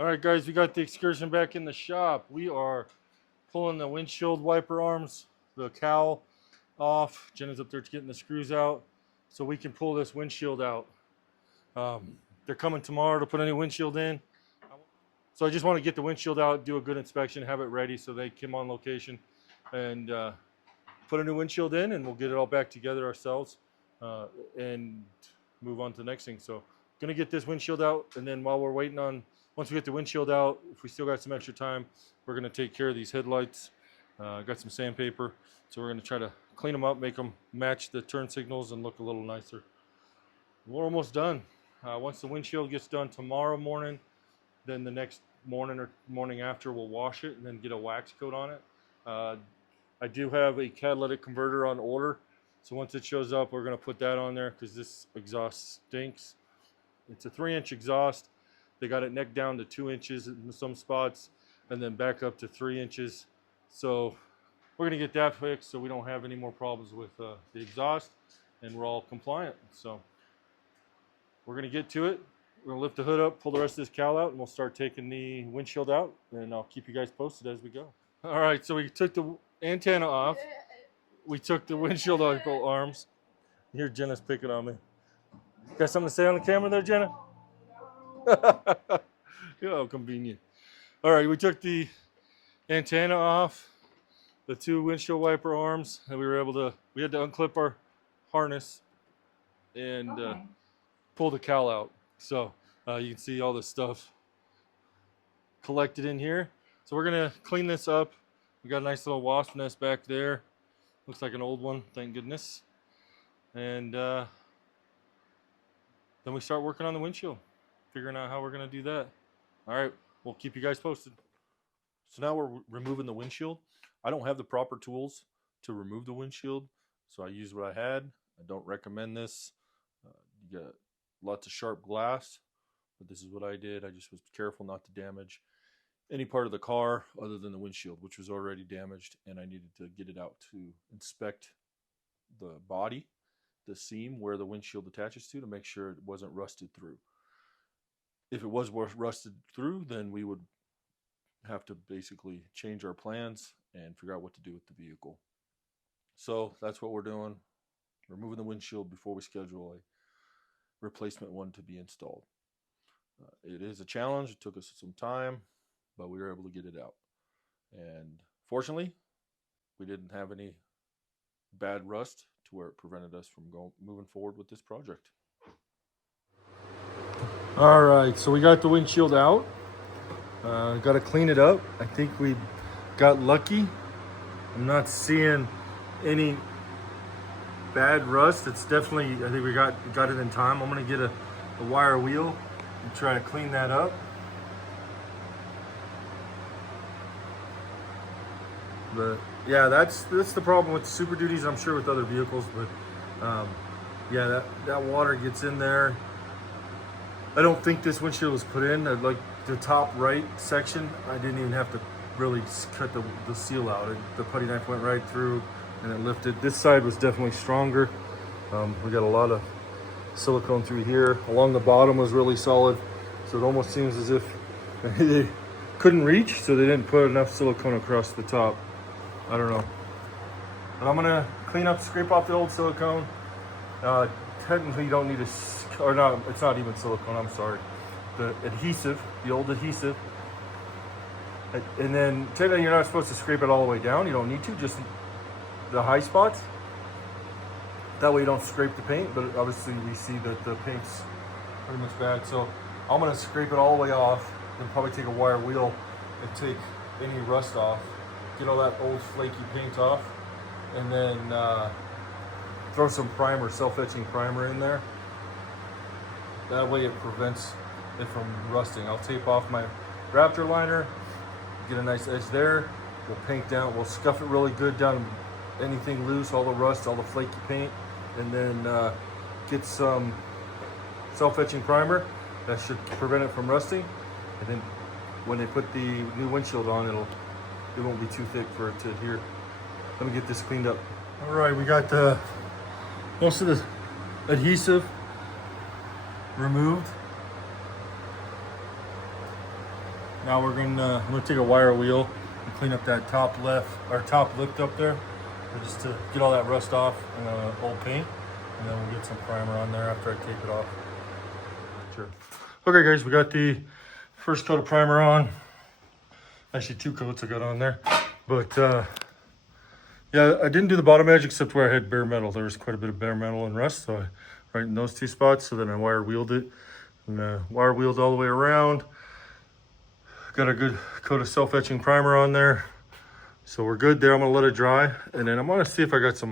All right, guys, we got the Excursion back in the shop. We are pulling the windshield wiper arms, the cowl off. Jenna's up there getting the screws out so we can pull this windshield out. They're coming tomorrow to put a new windshield in. So I just want to get the windshield out, do a good inspection, have it ready so they come on location and put a new windshield in, and we'll get it all back together ourselves and move on to the next thing. So gonna get this windshield out, and then while we're waiting on, once we get the windshield out, if we still got some extra time, we're gonna take care of these headlights. Got some sandpaper, so we're gonna try to clean them up, make them match the turn signals and look a little nicer. We're almost done. Once the windshield gets done tomorrow morning, then the next morning or morning after we'll wash it and then get a wax coat on it. I do have a catalytic converter on order, so once it shows up, we're going to put that on there because this exhaust stinks. It's a 3-inch exhaust. They got it necked down to 2 inches in some spots and then back up to 3 inches. So we're going to get that fixed so we don't have any more problems with the exhaust, and we're all compliant. So we're going to get to it. We're going to lift the hood up, pull the rest of this cowl out, and we'll start taking the windshield out, and I'll keep you guys posted as we go. All right, so we took the antenna off. We took the windshield arms. Here, Jenna's picking on me. Got something to say on the camera there, Jenna? Oh, convenient. All right, we took the antenna off, the 2 windshield wiper arms, and we had to unclip our harness and pull the cowl out. So you can see all this stuff collected in here. So we're gonna clean this up. We got a nice little wasp nest back there. Looks like an old one, thank goodness. And then we start working on the windshield, figuring out how we're gonna do that. All right, we'll keep you guys posted. So now we're removing the windshield. I don't have the proper tools to remove the windshield, so I used what I had. I don't recommend this. You got lots of sharp glass, but this is what I did. I just was careful not to damage any part of the car other than the windshield, which was already damaged, and I needed to get it out to inspect the body, the seam where the windshield attaches to make sure it wasn't rusted through. If it was rusted through, then we would have to basically change our plans and figure out what to do with the vehicle. So that's what we're doing. We're removing the windshield before we schedule a replacement one to be installed. It is a challenge. It took us some time, but we were able to get it out. And fortunately, we didn't have any bad rust to where it prevented us from moving forward with this project. All right, so we got the windshield out. Got to clean it up. I think we got lucky. I'm not seeing any bad rust. It's definitely, I think we got it in time. I'm gonna get a wire wheel and try to clean that up. But yeah, that's the problem with Super Duties. I'm sure with other vehicles, but yeah, that water gets in there. I don't think this windshield was put in. Like the top right section, I didn't even have to really cut the seal out. The putty knife went right through and it lifted. This side was definitely stronger. We got a lot of silicone through here. Along the bottom was really solid, so it almost seems as if they couldn't reach, so they didn't put enough silicone across the top. I don't know. But I'm gonna clean up, scrape off the old silicone. Technically you don't need or no, it's not even silicone, I'm sorry. The adhesive, the old adhesive. And then technically you're not supposed to scrape it all the way down. You don't need to, just the high spots. That way you don't scrape the paint, but obviously we see that the paint's pretty much bad. So I'm gonna scrape it all the way off, then probably take a wire wheel and take any rust off, get all that old flaky paint off, and then throw some primer, self-etching primer in there. That way it prevents it from rusting. I'll tape off my Raptor liner, get a nice edge there. We'll paint down, we'll scuff it really good down anything loose, all the rust, all the flaky paint, and then get some self-etching primer. That should prevent it from rusting. And then when they put the new windshield on, it won't be too thick for it to adhere. Let me get this cleaned up. All right, we got most of the adhesive removed. Now I'm gonna take a wire wheel and clean up that top left or top lip up there, just to get all that rust off and old paint, and then we'll get some primer on there after I tape it off. Sure. Okay, guys, we got the first coat of primer on. Actually, 2 coats I got on there, but yeah, I didn't do the bottom edge except where I had bare metal. There was quite a bit of bare metal and rust, so I right in those 2 spots. So then I wire wheeled it, and wire wheeled all the way around. Got a good coat of self-etching primer on there, so we're good there. I'm gonna let it dry, and then I'm gonna see if I got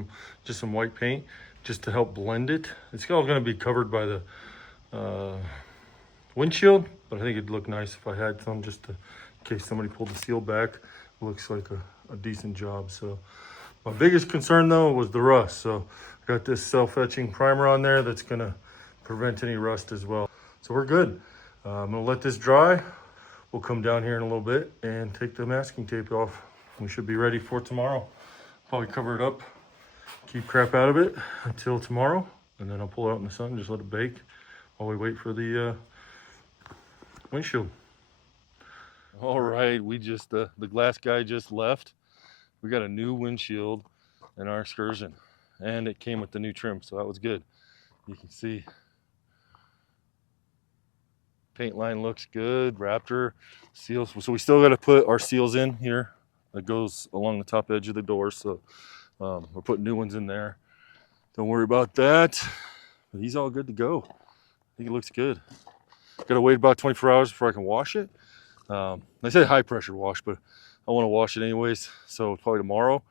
just some white paint just to help blend it. It's all gonna be covered by the windshield, but I think it'd look nice if I had some, just in case somebody pulled the seal back. It looks like a decent job. So my biggest concern though was the rust. So I got this self-etching primer on there that's gonna prevent any rust as well. So we're good. I'm gonna let this dry. We'll come down here in a little bit and take the masking tape off. We should be ready for tomorrow. Probably cover it up, keep crap out of it until tomorrow, and then I'll pull it out in the sun, just let it bake while we wait for the windshield. All right, we just the glass guy just left. We got a new windshield in our Excursion, and it came with the new trim, so that was good. You can see paint line looks good. Raptor seals, so we still got to put our seals in here that goes along the top edge of the door, so we're putting new ones in there. Don't worry about that, but he's all good to go. I think it looks good. Gotta wait about 24 hours before I can wash it. I say high pressure wash, but I want to wash it anyways, so probably tomorrow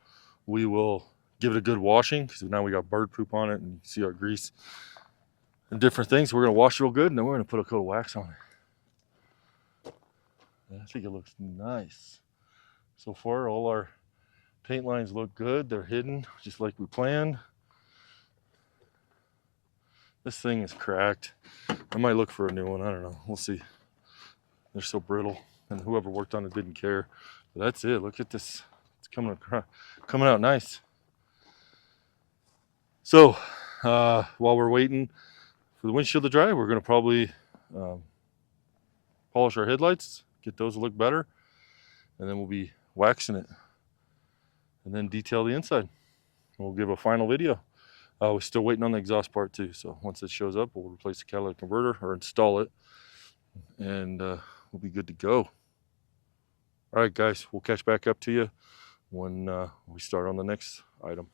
we will give it a good washing, because now we got bird poop on it and you can see our grease and different things. We're gonna wash it real good, and then we're gonna put a coat of wax on it. I think it looks nice. So far, all our paint lines look good. They're hidden, just like we planned. This thing is cracked. I might look for a new one, I don't know, we'll see. They're so brittle, and whoever worked on it didn't care. But that's it, look at this. It's coming out nice. So, while we're waiting for the windshield to dry, we're gonna probably polish our headlights, get those to look better, and then we'll be waxing it, and then detail the inside. We'll give a final video. We're still waiting on the exhaust part too, so once it shows up, we'll replace the catalytic converter or install it, and we'll be good to go. All right, guys, we'll catch back up to you when we start on the next item.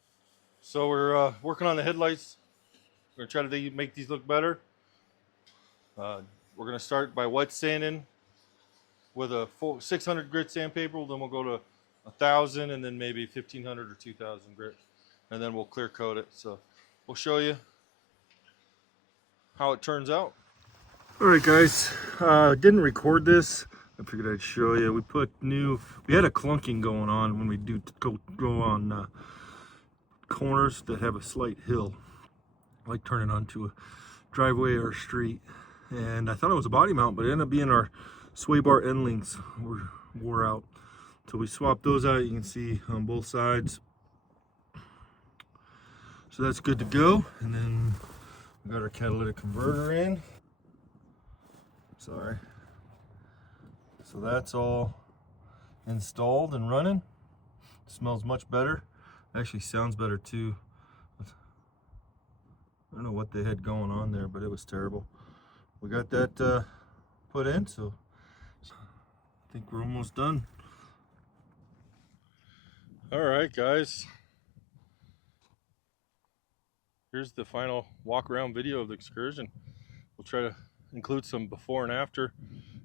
So we're working on the headlights. We're gonna try to make these look better. We're gonna start by wet sanding with a 600 grit sandpaper. Then we'll go to 1,000, and then maybe 1,500 or 2,000 grit, and then we'll clear coat it. So we'll show you how it turns out. All right, guys, didn't record this. I figured I'd show you. We had a clunking going on when we do go on corners that have a slight hill, like turning onto a driveway or a street. And I thought it was a body mount, but it ended up being our sway bar end links wore out. So we swapped those out, you can see on both sides. So that's good to go. And then we got our catalytic converter in. Sorry. So that's all installed and running. It smells much better. Actually sounds better too. I don't know what they had going on there, but it was terrible. We got that put in, so I think we're almost done. All right, guys. Here's the final walk around video of the Excursion. We'll try to include some before and after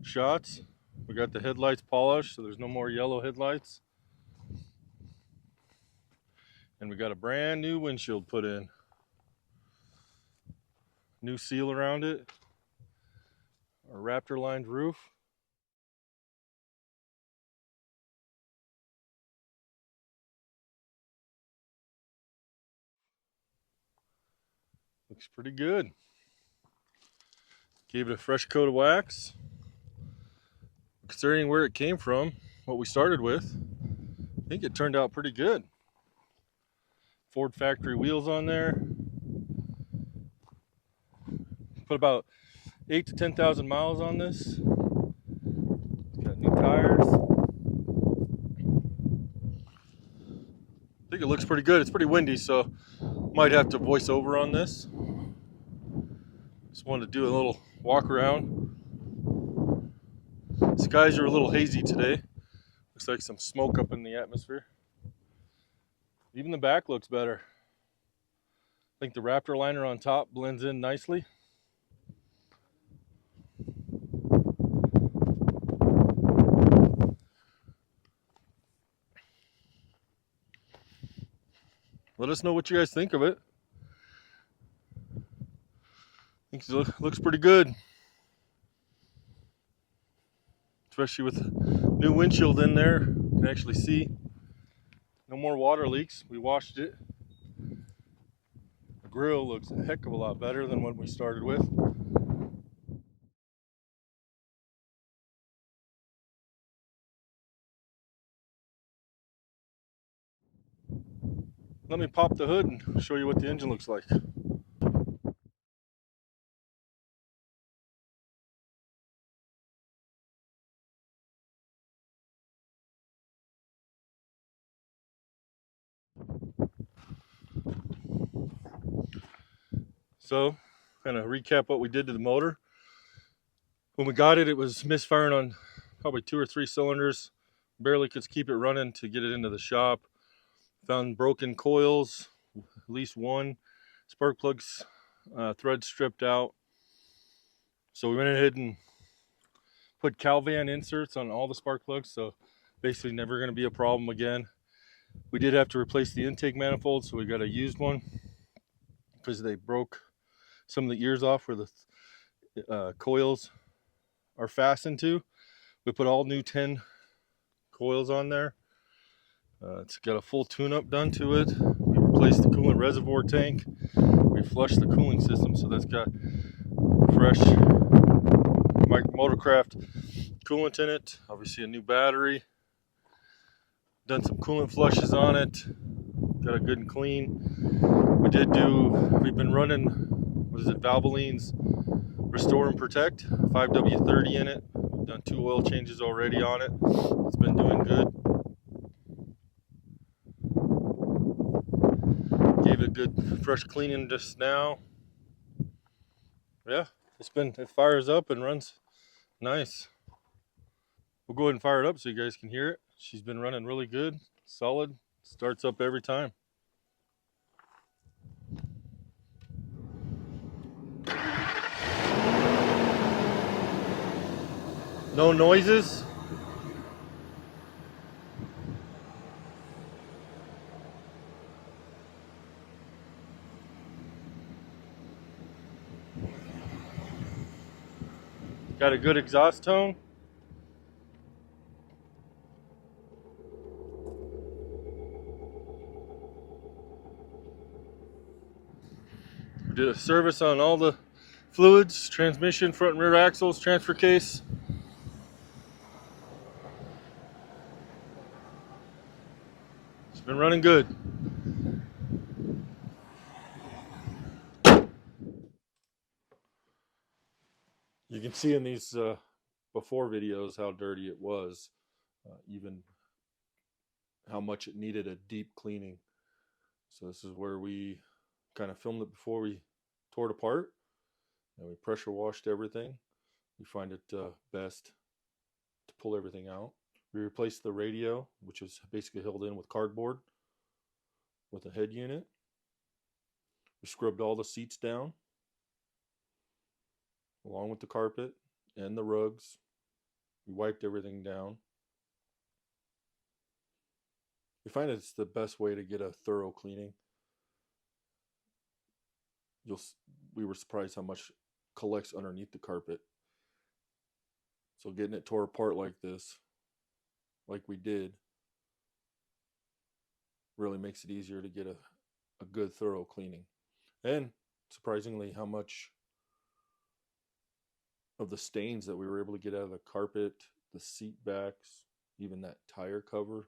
shots. We got the headlights polished, so there's no more yellow headlights. And we got a brand new windshield put in. New seal around it. Our Raptor lined roof. Looks pretty good. Gave it a fresh coat of wax. Considering where it came from, what we started with, I think it turned out pretty good. Ford factory wheels on there. Put about 8,000 to 10,000 miles on this. Got new looks pretty good. It's pretty windy, so might have to voice over on this. Just wanted to do a little walk around. Skies are a little hazy today. Looks like some smoke up in the atmosphere. Even the back looks better. I think the Raptor liner on top blends in nicely. Let us know what you guys think of it. I think it looks pretty good. Especially with new windshield in there. You can actually see no more water leaks. We washed it. The grill looks a heck of a lot better than what we started with. Let me pop the hood and show you what the engine looks like. So, kind of recap what we did to the motor. When we got it, it was misfiring on probably 2 or 3 cylinders. Barely could keep it running to get it into the shop. Found broken coils, at least one. Spark plugs, thread stripped out. So we went ahead and put Calvan inserts on all the spark plugs, so basically never going to be a problem again. We did have to replace the intake manifold, so we got a used one because they broke some of the ears off where the coils are fastened to. We put all new 10 coils on there. It's got a full tune-up done to it. We replaced the coolant reservoir tank. We flushed the cooling system, so that's got fresh Motorcraft coolant in it. Obviously a new battery. Done some coolant flushes on it. Got it good and clean. We've been running, Valvoline's Restore and Protect, 5W30 in it. We've done 2 oil changes already on it. It's been doing good. Gave it a good fresh cleaning just now. Yeah, it fires up and runs nice. We'll go ahead and fire it up so you guys can hear it. She's been running really good, solid, starts up every time. No noises. Got a good exhaust tone. We did a service on all the fluids, transmission, front and rear axles, transfer case. It's been running good. You can see in these before videos how dirty it was, even how much it needed a deep cleaning. So this is where we kind of filmed it before we tore it apart, and we pressure washed everything. We find it best to pull everything out. We replaced the radio, which was basically held in with cardboard, with a head unit. We scrubbed all the seats down, along with the carpet and the rugs. We wiped everything down. We find it's the best way to get a thorough cleaning. We were surprised how much collects underneath the carpet. So getting it tore apart like this, like we did, really makes it easier to get a good thorough cleaning. And surprisingly how much of the stains that we were able to get out of the carpet, the seat backs, even that tire cover,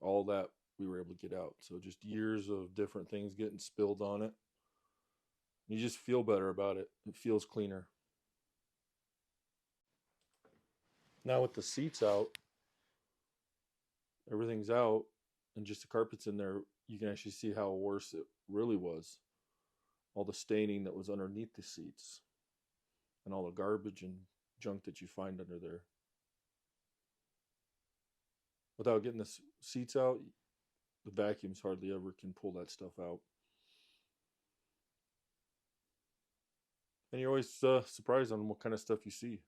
all that we were able to get out. So just years of different things getting spilled on it. You just feel better about it. It feels cleaner. Now with the seats out, everything's out, and just the carpets in there, you can actually see how worse it really was. All the staining that was underneath the seats and all the garbage and junk that you find under there. Without getting the seats out, the vacuums hardly ever can pull that stuff out. And you're always surprised on what kind of stuff you see.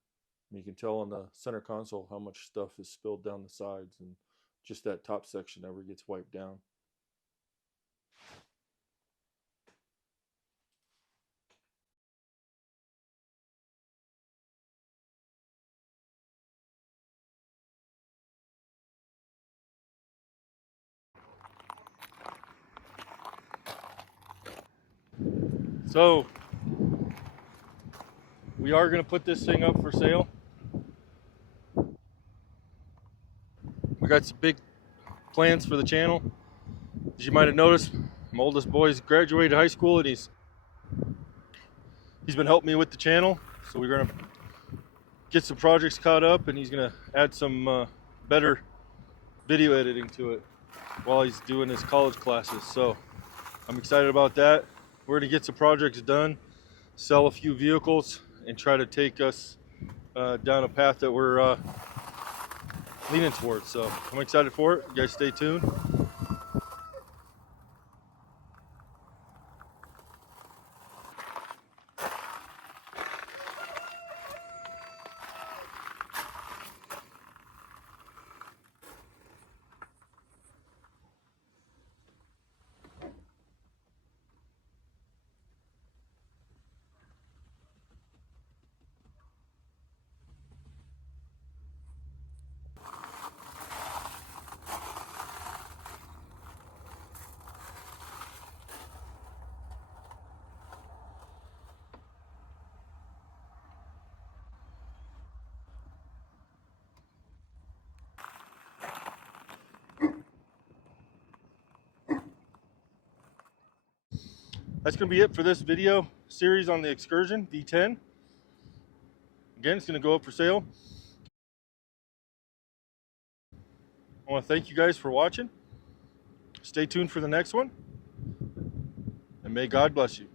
You can tell on the center console how much stuff is spilled down the sides, and just that top section never gets wiped down. So we are going to put this thing up for sale. We got some big plans for the channel. As you might have noticed, my oldest boy's graduated high school, and he's been helping me with the channel. So we're gonna get some projects caught up, and he's gonna add some better video editing to it while he's doing his college classes. So I'm excited about that. We're gonna get some projects done, sell a few vehicles, and try to take us down a path that we're leaning towards. So I'm excited for it. You guys stay tuned. That's going to be it for this video series on the Excursion V10. Again, it's going to go up for sale. I want to thank you guys for watching. Stay tuned for the next one, and may God bless you.